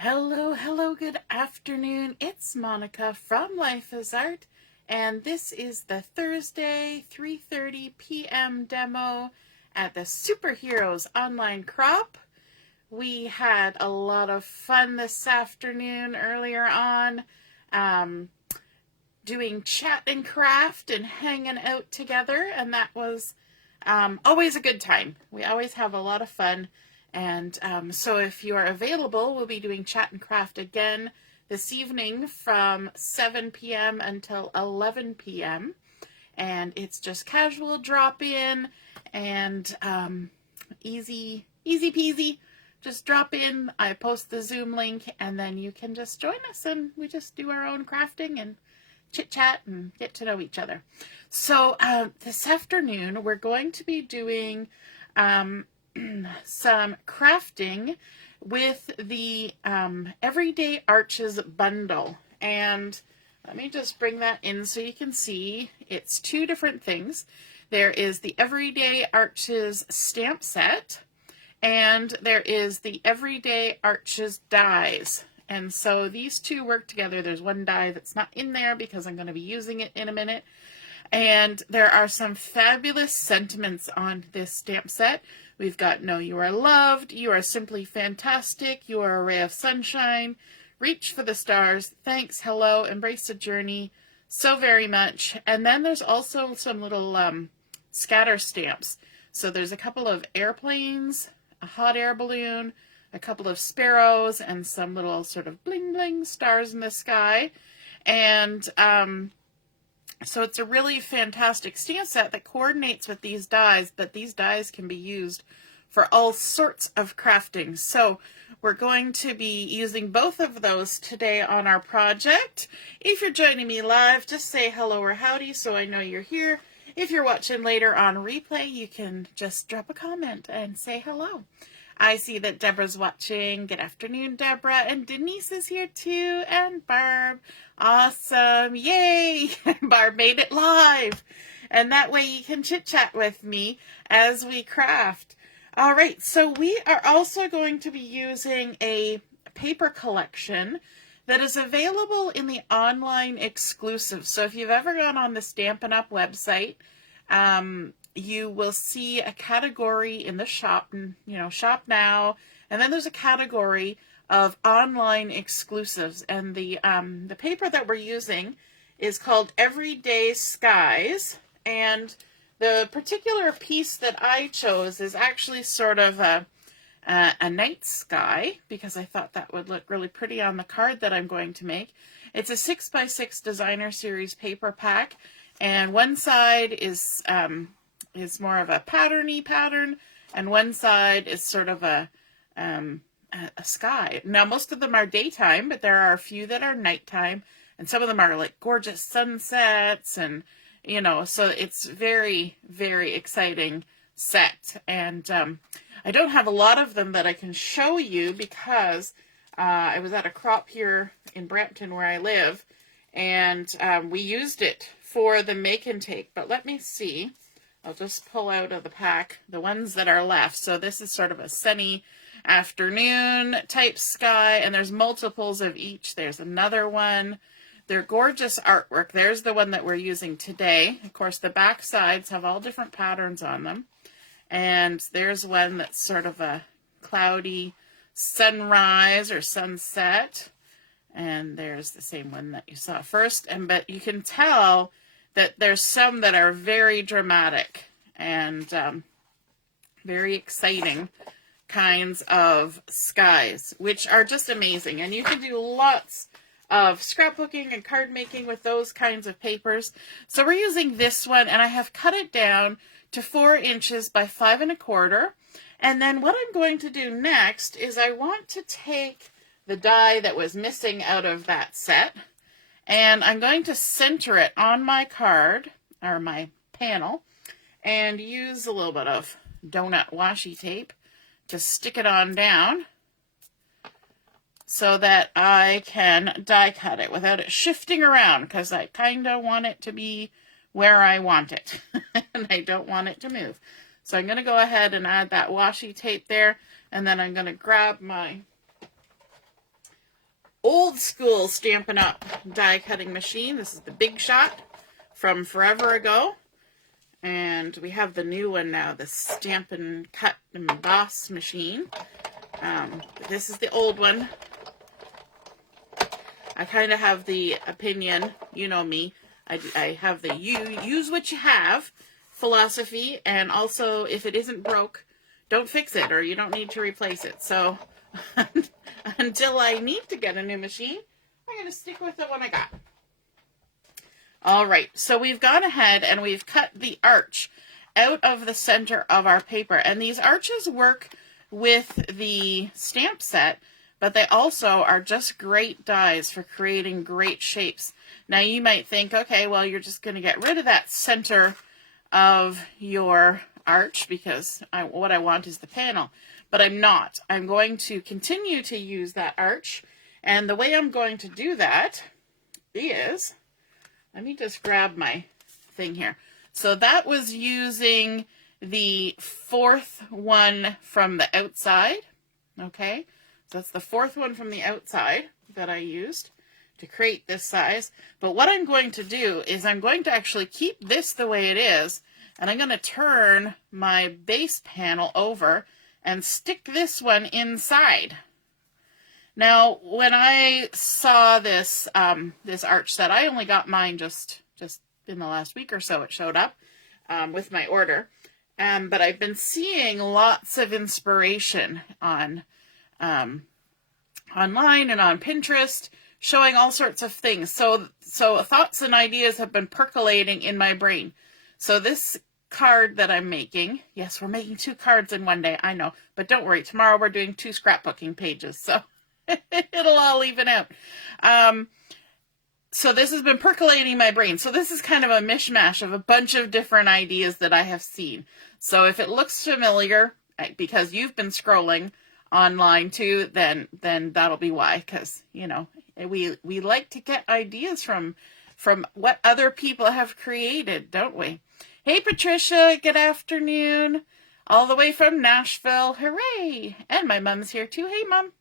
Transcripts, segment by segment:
Hello, hello, good afternoon. It's Monica from Life is Art, and this is the Thursday 3:30 p.m. demo at the Superheroes Online Crop. We had a lot of fun this afternoon earlier on, doing chat and craft and hanging out together, and that was always a good time. We always have a lot of fun. And so if you are available, we'll be doing chat and craft again this evening from 7 p.m. until 11 p.m. And it's just casual drop in and easy peasy. Just drop in, I post the Zoom link, and then you can just join us and we just do our own crafting and chit chat and get to know each other. So this afternoon we're going to be doing some crafting with the Everyday Arches bundle. And let me just bring that in so you can see it's two different things. There is the Everyday Arches stamp set, and there is the Everyday Arches dies. And so these two work together. There's one die that's not in there because I'm going to be using it in a minute. And there are some fabulous sentiments on this stamp set. We've got Know You Are Loved, You Are Simply Fantastic, You Are a Ray of Sunshine, Reach for the Stars, Thanks, Hello, Embrace the Journey, so very much. And then there's also some little scatter stamps. So there's a couple of airplanes, a hot air balloon, a couple of sparrows, and some little sort of bling bling stars in the sky. And so it's a really fantastic stamp set that coordinates with these dies, but these dies can be used for all sorts of crafting. So we're going to be using both of those today on our project. If you're joining me live, just say hello or howdy so I know you're here. If you're watching later on replay, you can just drop a comment and say hello. I see that Deborah's watching. Good afternoon, Deborah. And Denise is here too. And Barb. Awesome. Yay. Barb made it live. And that way you can chit chat with me as we craft. All right. So we are also going to be using a paper collection that is available in the online exclusive. So if you've ever gone on the Stampin' Up website, you will see a category in the shop, shop now, and then there's a category of online exclusives. And the paper that we're using is called Everyday Skies, and the particular piece that I chose is actually sort of a night sky, because I thought that would look really pretty on the card that I'm going to make. It's a 6x6 designer series paper pack, and one side is more of a patterny pattern, and one side is sort of a sky. Now, most of them are daytime, but there are a few that are nighttime, and some of them are like gorgeous sunsets, and so it's very, very exciting set. And I don't have a lot of them that I can show you because I was at a crop here in Brampton where I live, and we used it for the make and take. But let me see. I'll just pull out of the pack the ones that are left. So this is sort of a sunny afternoon type sky, and there's multiples of each. There's another one. They're gorgeous artwork. There's the one that we're using today. Of course, the back sides have all different patterns on them. And there's one that's sort of a cloudy sunrise or sunset. And there's the same one that you saw first. But you can tell that there's some that are very dramatic and very exciting kinds of skies, which are just amazing. And you can do lots of scrapbooking and card making with those kinds of papers. So we're using this one, and I have cut it down to 4 inches by 5 1/4. And then what I'm going to do next is I want to take the die that was missing out of that set, and I'm going to center it on my card, or my panel, and use a little bit of donut washi tape to stick it on down so that I can die cut it without it shifting around, because I kind of want it to be where I want it, and I don't want it to move. So I'm going to go ahead and add that washi tape there, and then I'm going to grab my old school Stampin' Up! Die cutting machine. This is the Big Shot from forever ago. And we have the new one now, the Stampin' Cut and Emboss machine. This is the old one. I kind of have the opinion, you know me, I have the use what you have philosophy, and also if it isn't broke, don't fix it, or you don't need to replace it. So until I need to get a new machine, I'm going to stick with the one I got. All right, so we've gone ahead and we've cut the arch out of the center of our paper. And these arches work with the stamp set, but they also are just great dies for creating great shapes. Now you might think, okay, well, you're just going to get rid of that center of your arch because what I want is the panel. But I'm not. I'm going to continue to use that arch. And the way I'm going to do that is... Let me just grab my thing here. So that was using the fourth one from the outside. Okay, so that's the fourth one from the outside that I used to create this size. But what I'm going to do is I'm going to actually keep this the way it is, and I'm going to turn my base panel over and stick this one inside. Now, when I saw this this arch set, I only got mine just in the last week or so. It showed up with my order, but I've been seeing lots of inspiration on online and on Pinterest, showing all sorts of things. So thoughts and ideas have been percolating in my brain. So this card that I'm making, yes, we're making 2 cards in one day, I know, but don't worry, tomorrow we're doing 2 scrapbooking pages, so it'll all even out. So this has been percolating in my brain. So this is kind of a mishmash of a bunch of different ideas that I have seen. So if it looks familiar, because you've been scrolling online too, then that'll be why. Because, you know, we like to get ideas from what other people have created, don't we? Hey, Patricia, good afternoon. All the way from Nashville. Hooray. And my mom's here too. Hey, Mom.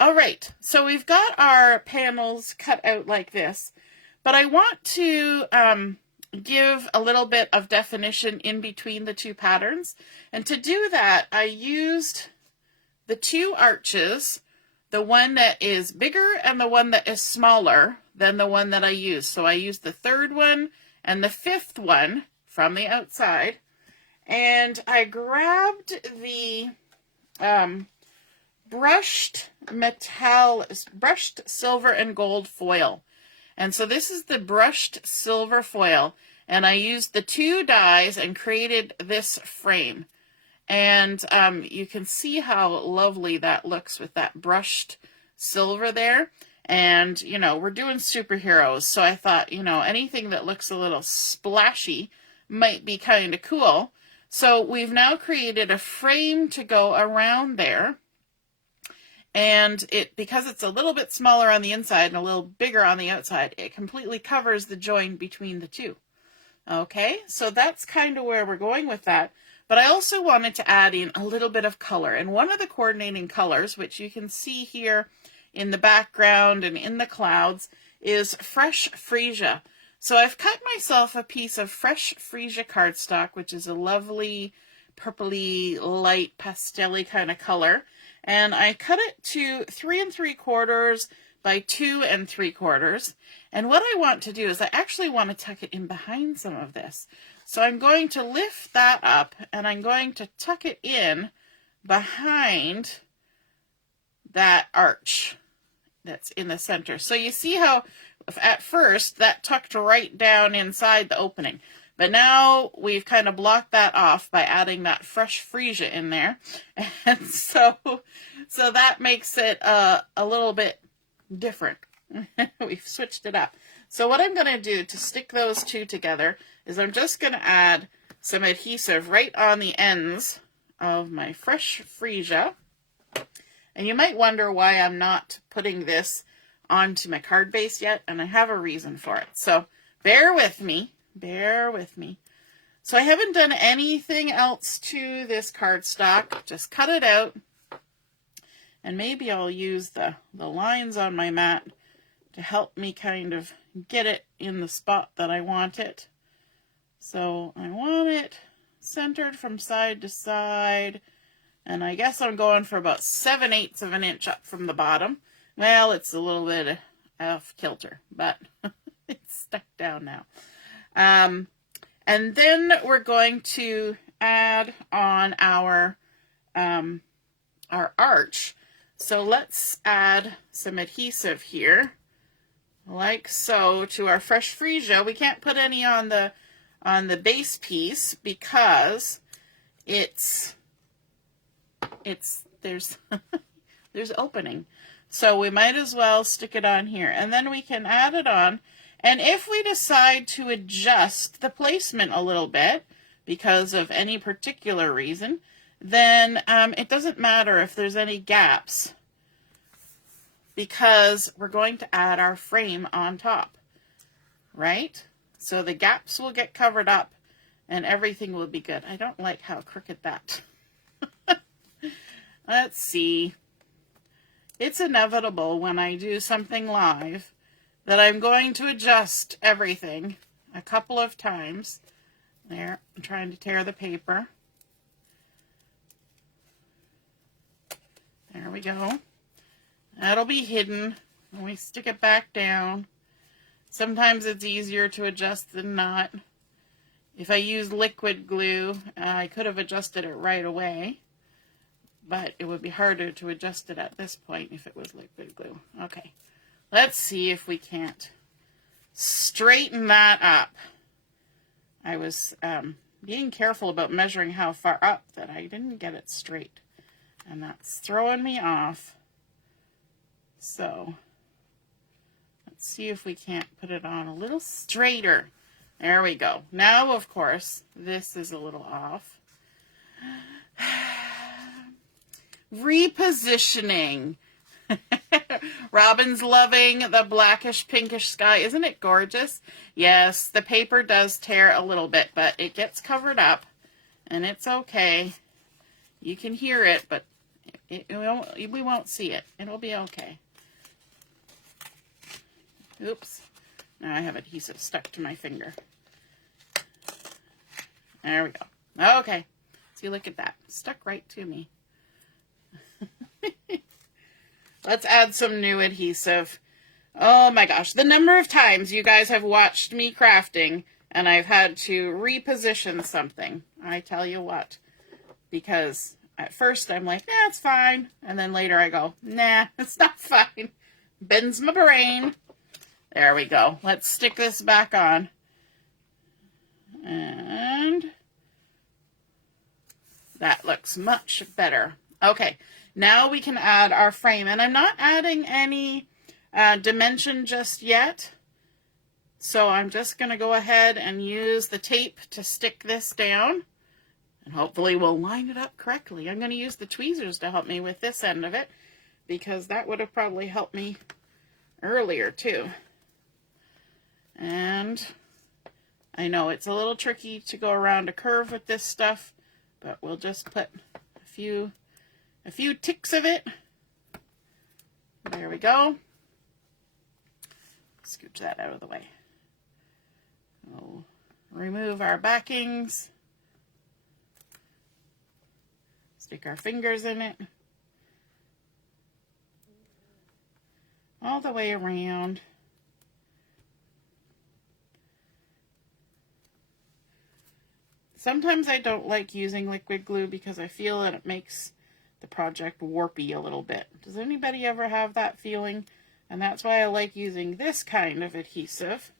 All right, so we've got our panels cut out like this, but I want to give a little bit of definition in between the 2 patterns. And to do that, I used the 2 arches, the one that is bigger and the one that is smaller than the one that I used. So I used the 3rd one and the 5th one from the outside, and I grabbed the brushed silver and gold foil. And so this is the brushed silver foil, and I used the 2 dies and created this frame. And you can see how lovely that looks with that brushed silver there. And, you know, we're doing superheroes, so I thought, you know, anything that looks a little splashy might be kind of cool. So we've now created a frame to go around there. And because it's a little bit smaller on the inside and a little bigger on the outside, it completely covers the join between the 2. Okay, so that's kind of where we're going with that. But I also wanted to add in a little bit of color. And one of the coordinating colors, which you can see here in the background and in the clouds, is Fresh Fresia. So I've cut myself a piece of Fresh Fresia cardstock, which is a lovely purpley, light, pastel-y kind of color. And I cut it to 3 3/4 by 2 3/4. And what I want to do is I actually want to tuck it in behind some of this. So I'm going to lift that up and I'm going to tuck it in behind that arch that's in the center. So you see how at first that tucked right down inside the opening. But now we've kind of blocked that off by adding that Fresh Fresia in there. And so that makes it a little bit different. We've switched it up. So what I'm going to do to stick those 2 together is I'm just going to add some adhesive right on the ends of my Fresh Fresia. And you might wonder why I'm not putting this onto my card base yet, and I have a reason for it. So bear with me. Bear with me. So I haven't done anything else to this cardstock. Just cut it out. And maybe I'll use the lines on my mat to help me kind of get it in the spot that I want it. So I want it centered from side to side, and I guess I'm going for about 7/8 of an inch up from the bottom. Well, it's a little bit off kilter, but it's stuck down now. And then we're going to add on our arch. So let's add some adhesive here, like so, to our fresh Fresia. We can't put any on the base piece because there's there's opening. So we might as well stick it on here, and then we can add it on. And if we decide to adjust the placement a little bit because of any particular reason, then it doesn't matter if there's any gaps, because we're going to add our frame on top, right? So the gaps will get covered up and everything will be good. I don't like how crooked that. Let's see. It's inevitable when I do something live that I'm going to adjust everything a couple of times. There, I'm trying to tear the paper. There we go. That'll be hidden when we stick it back down. Sometimes it's easier to adjust than not. If I use liquid glue, I could have adjusted it right away, but it would be harder to adjust it at this point if it was liquid glue. Okay, let's see if we can't straighten that up. I was being careful about measuring how far up that I didn't get it straight, and that's throwing me off. So let's see if we can't put it on a little straighter. There we go. Now, of course, this is a little off. Repositioning. Robin's loving the blackish pinkish sky. Isn't it gorgeous? Yes, the paper does tear a little bit, but it gets covered up and it's okay. You can hear it, but we won't see it. It'll be okay. Oops. Now I have adhesive stuck to my finger. There we go. Okay. See, look at that. Stuck right to me. Let's add some new adhesive. Oh my gosh. The number of times you guys have watched me crafting and I've had to reposition something. I tell you what. Because at first I'm like, nah, it's fine. And then later I go, nah, it's not fine. Bends my brain. There we go. Let's stick this back on. And that looks much better. Okay, now we can add our frame. And I'm not adding any dimension just yet. So I'm just going to go ahead and use the tape to stick this down. And hopefully we'll line it up correctly. I'm going to use the tweezers to help me with this end of it, because that would have probably helped me earlier too. And I know it's a little tricky to go around a curve with this stuff, but we'll just put a few ticks of it. There we go. Scooch that out of the way. We'll remove our backings. Stick our fingers in it. All the way around. Sometimes I don't like using liquid glue because I feel that it makes the project warpy a little bit. Does anybody ever have that feeling? And that's why I like using this kind of adhesive.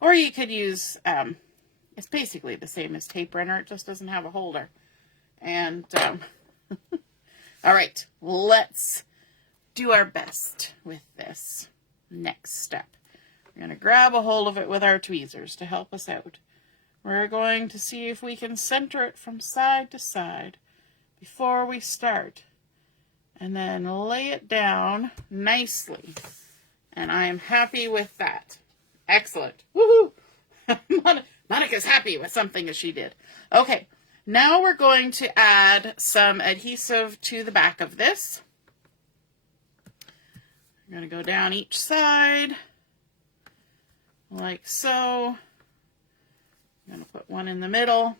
Or you could use, it's basically the same as tape runner, it just doesn't have a holder. And, all right, let's do our best with this next step. We're going to grab a hold of it with our tweezers to help us out. We're going to see if we can center it from side to side before we start, and then lay it down nicely. And I am happy with that. Excellent. Woohoo! Monica's happy with something as she did. Okay, now we're going to add some adhesive to the back of this. I'm going to go down each side like so. I'm going to put one in the middle.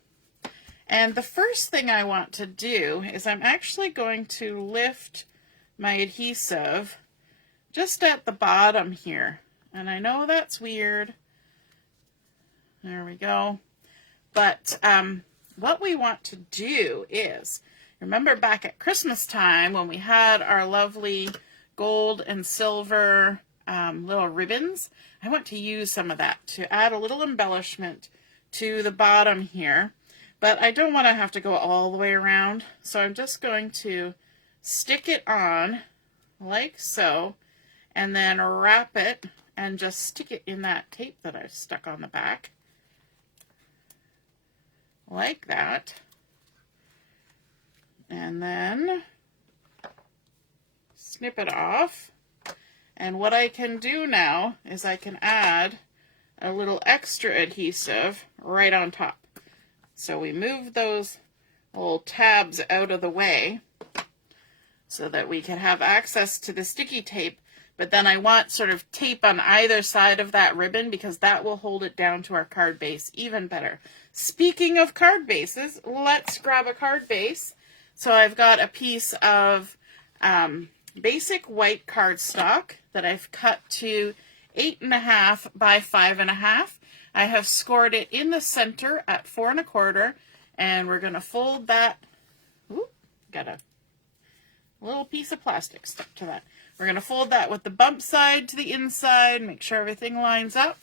And the first thing I want to do is I'm actually going to lift my adhesive just at the bottom here. And I know that's weird. There we go. But what we want to do is, remember back at Christmas time when we had our lovely gold and silver little ribbons, I want to use some of that to add a little embellishment to the bottom here. But I don't want to have to go all the way around, so I'm just going to stick it on like so, and then wrap it and just stick it in that tape that I've stuck on the back. Like that. And then snip it off. And what I can do now is I can add a little extra adhesive right on top. So we move those little tabs out of the way so that we can have access to the sticky tape. But then I want sort of tape on either side of that ribbon because that will hold it down to our card base even better. Speaking of card bases, let's grab a card base. So I've got a piece of basic white cardstock that I've cut to 8.5 by 5.5. I have scored it in the center at 4 1/4, and we're going to fold that. Ooh, got a little piece of plastic stuck to that. We're going to fold that with the bump side to the inside, make sure everything lines up,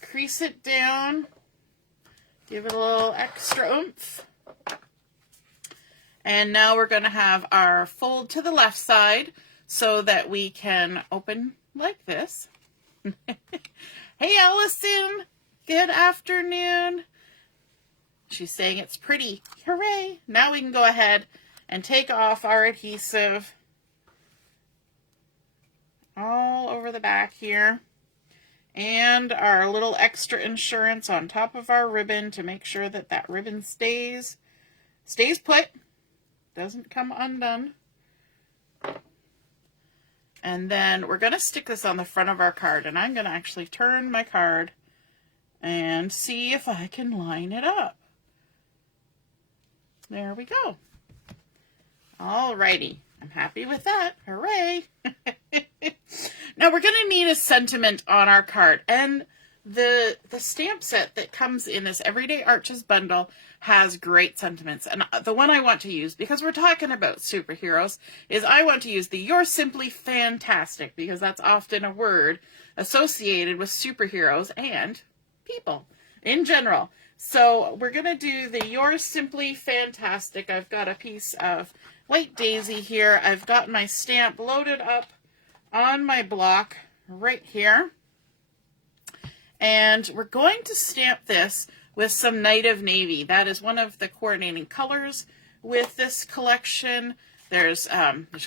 crease it down, give it a little extra oomph. And now we're going to have our fold to the left side so that we can open like this. Hey, Allison, good afternoon. She's saying it's pretty. Hooray. Now we can go ahead and take off our adhesive all over the back here, and our little extra insurance on top of our ribbon to make sure that that ribbon stays put, doesn't come undone. And then we're going to stick this on the front of our card, and I'm going to actually turn my card and see if I can line it up. There we go. Alrighty. I'm happy with that. Hooray! Now we're going to need a sentiment on our card, and the stamp set that comes in this Everyday Arches bundle has great sentiments, and the one I want to use, because we're talking about superheroes, is I want to use the "You're Simply Fantastic," because that's often a word associated with superheroes and people in general. So we're going to do the "You're Simply Fantastic." I've got a piece of white daisy here. I've got my stamp loaded up on my block right here. And we're going to stamp this with some Night of Navy. That is one of the coordinating colors with this collection. There's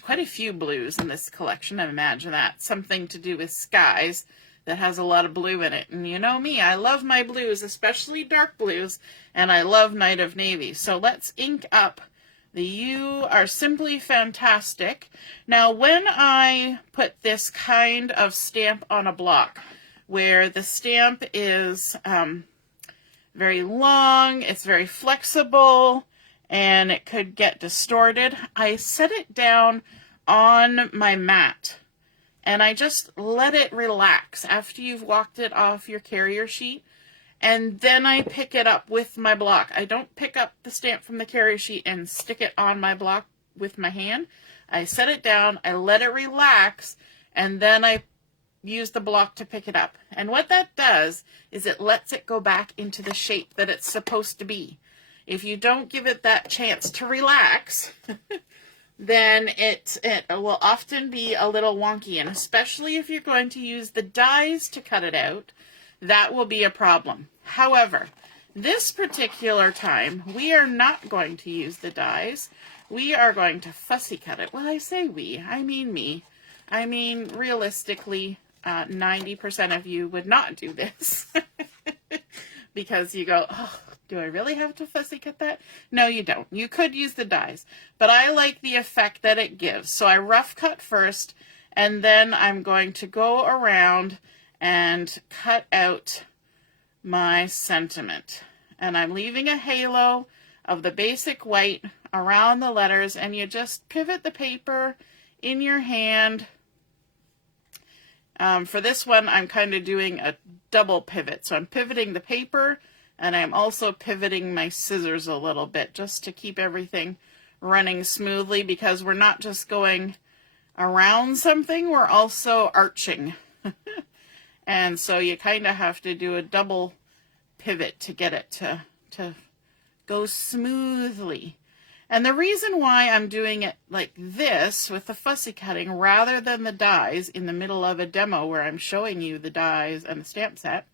quite a few blues in this collection. I imagine that's something to do with skies that has a lot of blue in it. And you know me, I love my blues, especially dark blues, and I love Night of Navy. So let's ink up the "You Are Simply Fantastic." Now, when I put this kind of stamp on a block, where the stamp is very long, it's very flexible, and it could get distorted, I set it down on my mat, and I just let it relax after you've walked it off your carrier sheet. And then I pick it up with my block. I don't pick up the stamp from the carrier sheet and stick it on my block with my hand. I set it down, I let it relax, and then I use the block to pick it up. And what that does is it lets it go back into the shape that it's supposed to be. If you don't give it that chance to relax, then it will often be a little wonky. And especially if you're going to use the dies to cut it out, that will be a problem. However, this particular time, we are not going to use the dies. We are going to fussy cut it. Well, I say we, I mean me. I mean, realistically, 90% of you would not do this. Because you go, oh, do I really have to fussy cut that? No, you don't. You could use the dies. But I like the effect that it gives. So I rough cut first, And then I'm going to go around and cut out my sentiment. And I'm leaving a halo of the basic white around the letters, and you just pivot the paper in your hand. For this one, I'm kind of doing a double pivot. So I'm pivoting the paper, and I'm also pivoting my scissors a little bit just to keep everything running smoothly, because we're not just going around something, we're also arching. And so you kind of have to do a double pivot to get it to go smoothly. And the reason why I'm doing it like this with the fussy cutting rather than the dies in the middle of a demo where I'm showing you the dies and the stamp set,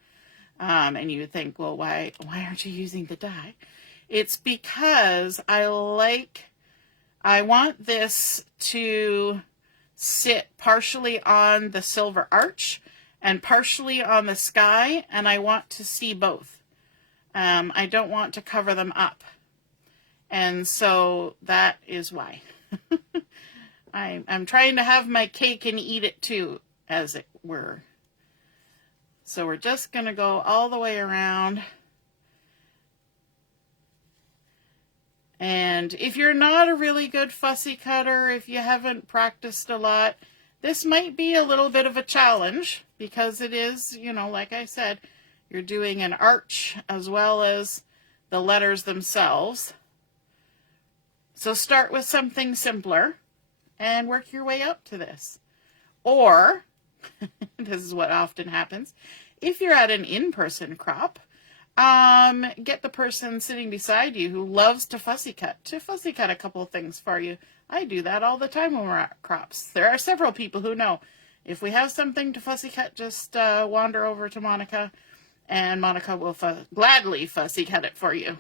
and you would think, well, why aren't you using the die? It's because I want this to sit partially on the silver arch and partially on the sky, and I want to see both. I don't want to cover them up. And so that is why. I'm trying to have my cake and eat it too, as it were. So we're just going to go all the way around. And if you're not a really good fussy cutter, if you haven't practiced a lot, this might be a little bit of a challenge, because it is, you know, like I said, you're doing an arch as well as the letters themselves. So start with something simpler and work your way up to this. Or, this is what often happens, if you're at an in-person crop, get the person sitting beside you who loves to fussy cut a couple of things for you. I do that all the time when we're at crops. There are several people who know if we have something to fussy cut, just wander over to Monica, and Monica will gladly fussy cut it for you.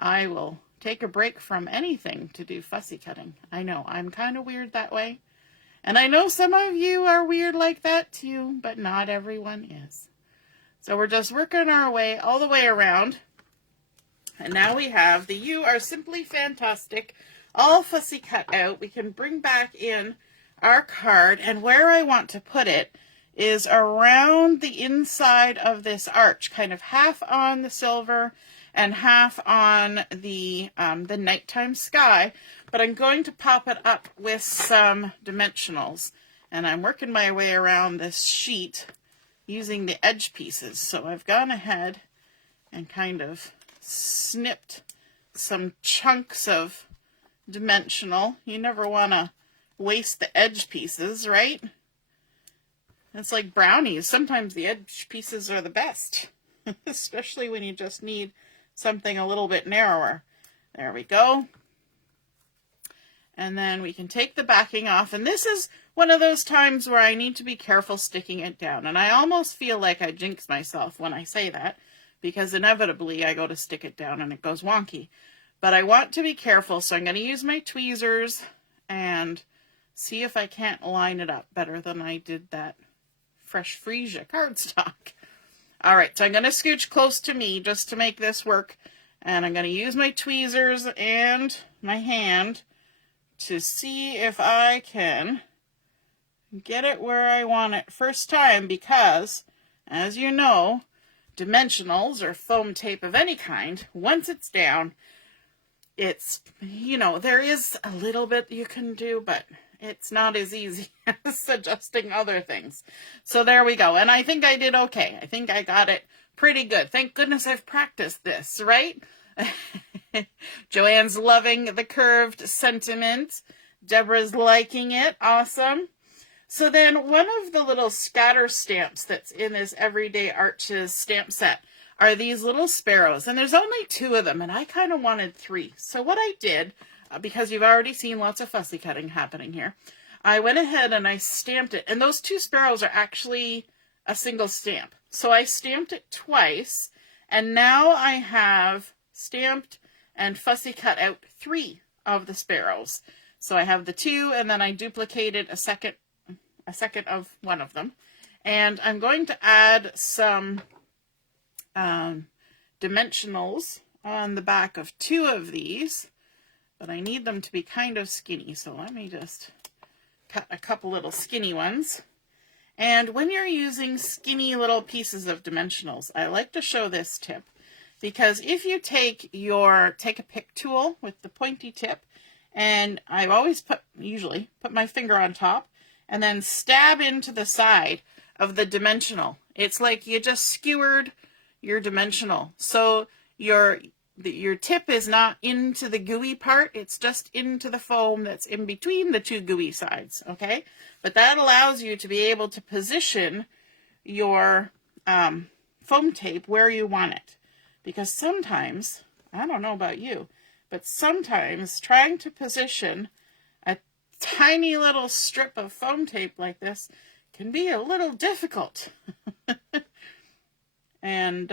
I will take a break from anything to do fussy cutting. I know, I'm kind of weird that way. And I know some of you are weird like that too, but not everyone is. So we're just working our way all the way around. And now we have the You Are Simply Fantastic, all fussy cut out. We can bring back in our card, and where I want to put it is around the inside of this arch, kind of half on the silver and half on the nighttime sky, but I'm going to pop it up with some dimensionals, and I'm working my way around this sheet using the edge pieces. So I've gone ahead and kind of snipped some chunks of dimensional. You never want to waste the edge pieces, right? It's like brownies. Sometimes the edge pieces are the best, especially when you just need something a little bit narrower. There we go. And then we can take the backing off. And this is one of those times where I need to be careful sticking it down. And I almost feel like I jinx myself when I say that, because inevitably I go to stick it down and it goes wonky. But I want to be careful, so I'm going to use my tweezers and see if I can't line it up better than I did that fresh Fresia cardstock. All right, so I'm going to scooch close to me just to make this work, and I'm going to use my tweezers and my hand to see if I can get it where I want it first time, because, as you know, dimensionals or foam tape of any kind, once it's down, it's, you know, there is a little bit you can do, but it's not as easy as adjusting other things. So there we go. And I think I did okay. I think I got it pretty good. Thank goodness I've practiced this, right? Joanne's loving the curved sentiment. Deborah's liking it. Awesome. So then one of the little scatter stamps that's in this Everyday Arches stamp set are these little sparrows. And there's only 2 of them, and I kind of wanted 3. So what I did, because you've already seen lots of fussy cutting happening here, I went ahead and I stamped it. And those 2 sparrows are actually a single stamp. So I stamped it twice, and now I have stamped and fussy cut out 3 of the sparrows. So I have the 2, and then I duplicated a second of one of them. And I'm going to add some dimensionals on the back of 2 of these, but I need them to be kind of skinny. So let me just cut a couple little skinny ones. And when you're using skinny little pieces of dimensionals, I like to show this tip, because if you take a pick tool with the pointy tip, and I've always usually put my finger on top and then stab into the side of the dimensional. It's like you just skewered your dimensional. So your tip is not into the gooey part, it's just into the foam that's in between the two gooey sides, okay? But that allows you to be able to position your foam tape where you want it. Because sometimes, I don't know about you, but sometimes trying to position a tiny little strip of foam tape like this can be a little difficult. And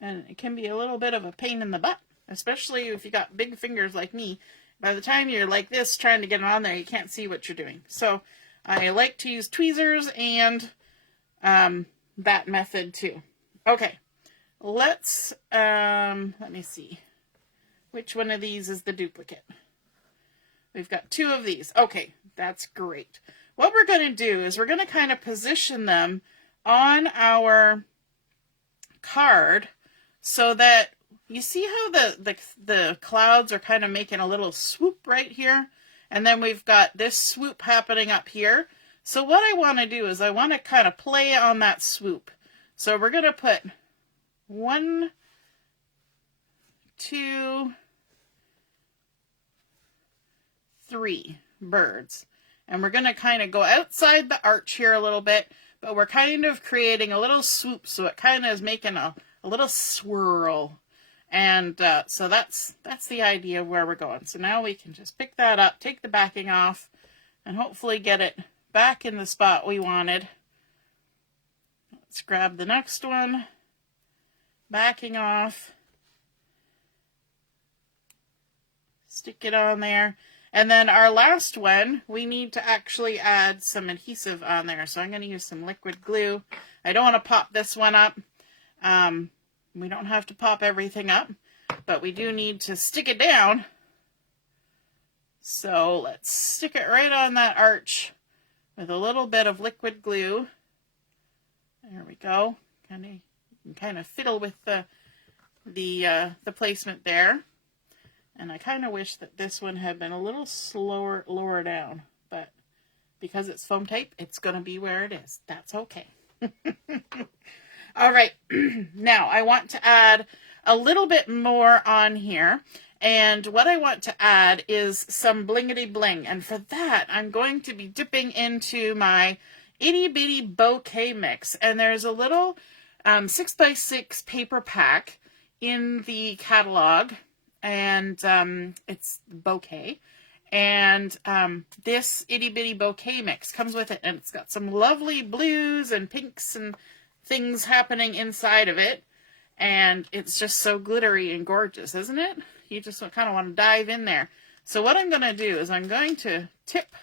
it can be a little bit of a pain in the butt, especially if you got big fingers like me. By the time you're like this trying to get it on there, you can't see what you're doing. So I like to use tweezers and that method too. Okay, let me see. Which one of these is the duplicate? We've got two of these. Okay, that's great. What we're going to do is we're going to kind of position them on our card so that you see how the clouds are kind of making a little swoop right here, and then we've got this swoop happening up here. So what I want to do is I want to kind of play on that swoop. So we're going to put 1, 2, 3 birds, and we're going to kind of go outside the arch here a little bit, but we're kind of creating a little swoop, so it kind of is making a little swirl. And so that's the idea of where we're going. So now we can just pick that up, take the backing off, and hopefully get it back in the spot we wanted. Let's grab the next one, backing off, stick it on there. And then our last one, we need to actually add some adhesive on there. So I'm going to use some liquid glue. I don't want to pop this one up. We don't have to pop everything up, but we do need to stick it down. So let's stick it right on that arch with a little bit of liquid glue. There we go. You can kind of fiddle with the placement there. And I kind of wish that this one had been a little lower down, but because it's foam tape, it's going to be where it is. That's okay. All right, now I want to add a little bit more on here, and what I want to add is some blingity bling, and for that I'm going to be dipping into my Itty Bitty Bokeh mix, and there's a little 6x6 paper pack in the catalog, and it's Bokeh, and this Itty Bitty Bokeh mix comes with it, and it's got some lovely blues and pinks and things happening inside of it, and it's just so glittery and gorgeous, isn't it? You just kind of want to dive in there. So what I'm going to do is I'm going to tip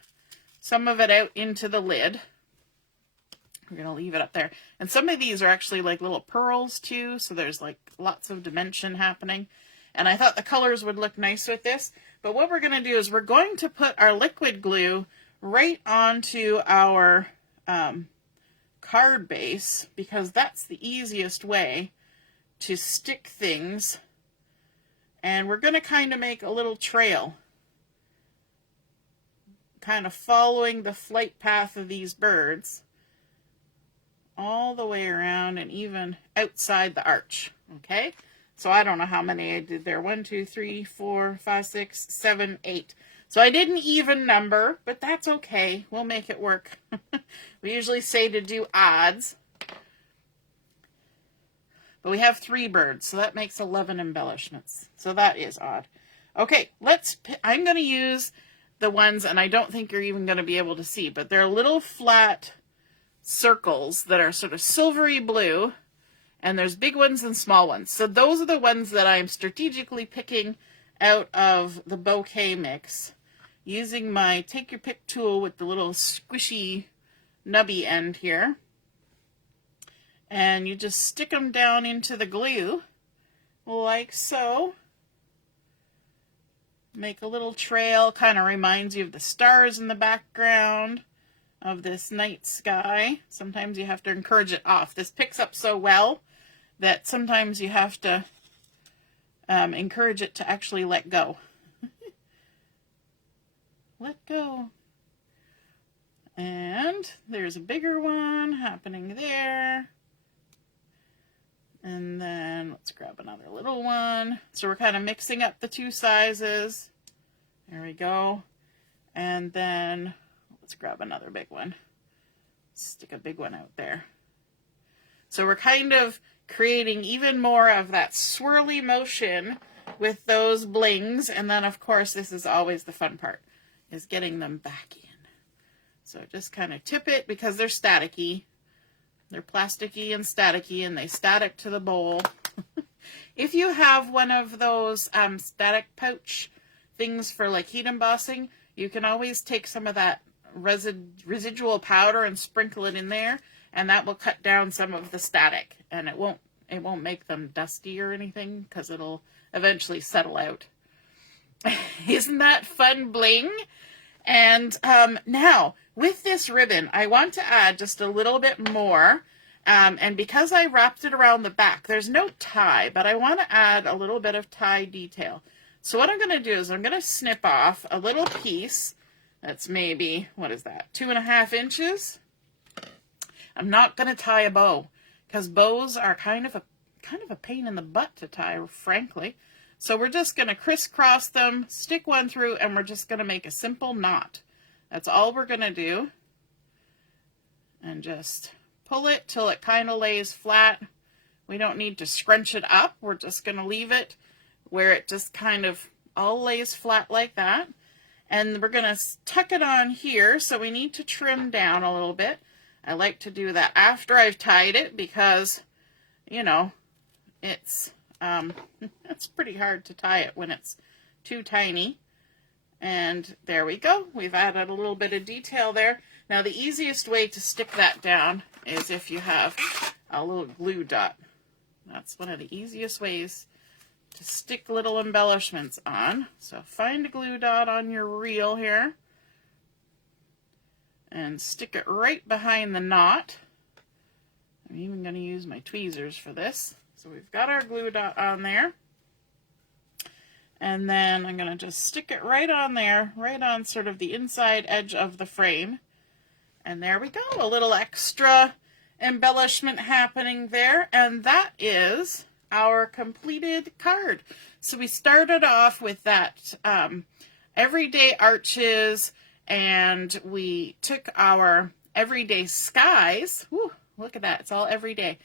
some of it out into the lid. We're going to leave it up there, and some of these are actually like little pearls too, so there's like lots of dimension happening, and I thought the colors would look nice with this. But what we're going to do is we're going to put our liquid glue right onto our card base, because that's the easiest way to stick things, and we're going to kind of make a little trail, kind of following the flight path of these birds all the way around and even outside the arch. Okay, so I don't know how many I did there. 1, 2, 3, 4, 5, 6, 7, 8. So I didn't even number, but that's okay. We'll make it work. We usually say to do odds. But we have 3 birds, so that makes 11 embellishments. So that is odd. Okay, I'm going to use the ones, and I don't think you're even going to be able to see, but they're little flat circles that are sort of silvery blue, and there's big ones and small ones. So those are the ones that I'm strategically picking out of the Bokeh mix, using my take your pick tool with the little squishy nubby end here. And you just stick them down into the glue like so. make a little trail, kind of reminds you of the stars in the background of this night sky. Sometimes you have to encourage it off. This picks up so well that sometimes you have to encourage it to actually let go. Let go. And there's a bigger one happening there. And then let's grab another little one. So we're kind of mixing up the two sizes. There we go. And then let's grab another big one. Stick a big one out there. So we're kind of creating even more of that swirly motion with those blings. And then of course, this is always the fun part, is getting them back in. So just kind of tip it because they're staticky. They're plasticky and staticky, and they static to the bowl. If you have one of those static pouch things for like heat embossing, you can always take some of that residual powder and sprinkle it in there, and that will cut down some of the static, and it won't make them dusty or anything because it'll eventually settle out. Isn't that fun bling? And now, with this ribbon, I want to add just a little bit more. And because I wrapped it around the back, there's no tie, but I want to add a little bit of tie detail. So what I'm going to do is I'm going to snip off a little piece that's maybe, what is that, 2.5 inches? I'm not going to tie a bow because bows are kind of a pain in the butt to tie, frankly. So we're just going to crisscross them, stick one through, and we're just going to make a simple knot. That's all we're going to do. And just pull it till it kind of lays flat. We don't need to scrunch it up. We're just going to leave it where it just kind of all lays flat like that. And we're going to tuck it on here, so we need to trim down a little bit. I like to do that after I've tied it because, you know, it's pretty hard to tie it when it's too tiny. And there we go. We've added a little bit of detail there. Now the easiest way to stick that down is if you have a little glue dot. That's one of the easiest ways to stick little embellishments on. So find a glue dot on your reel here and stick it right behind the knot. I'm even going to use my tweezers for this. So we've got our glue dot on there. And then I'm going to just stick it right on there, right on sort of the inside edge of the frame. And there we go, a little extra embellishment happening there. And that is our completed card. So we started off with that everyday arches, and we took our everyday skies. Whew, look at that, it's all everyday.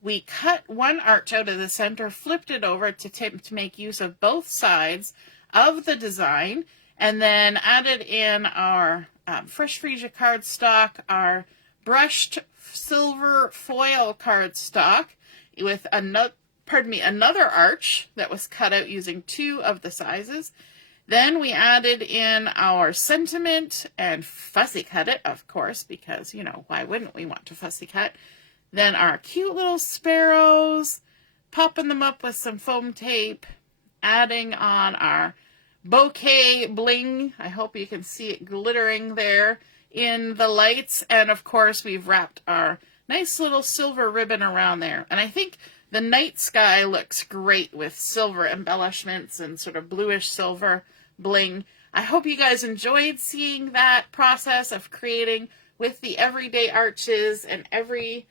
We cut one arch out of the center, flipped it over to make use of both sides of the design, and then added in our fresh Fresia cardstock, our brushed silver foil cardstock with another arch that was cut out using 2 of the sizes. Then we added in our sentiment and fussy cut it, of course, because, you know, why wouldn't we want to fussy cut? Then our cute little sparrows, popping them up with some foam tape, adding on our bokeh bling. I hope you can see it glittering there in the lights. And of course, we've wrapped our nice little silver ribbon around there. And I think the night sky looks great with silver embellishments and sort of bluish silver bling. I hope you guys enjoyed seeing that process of creating with the everyday arches and every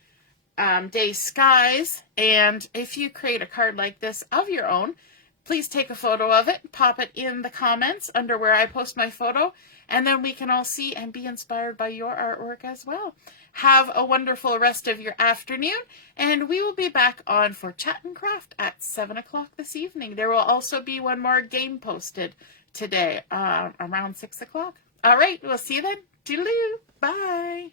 day skies. And if you create a card like this of your own, please take a photo of it, pop it in the comments under where I post my photo, and then we can all see and be inspired by your artwork as well. Have a wonderful rest of your afternoon, and we will be back on for Chat and Craft at 7 o'clock this evening. There will also be one more game posted today around 6 o'clock. All right, we'll see you then. Toodaloo. Bye.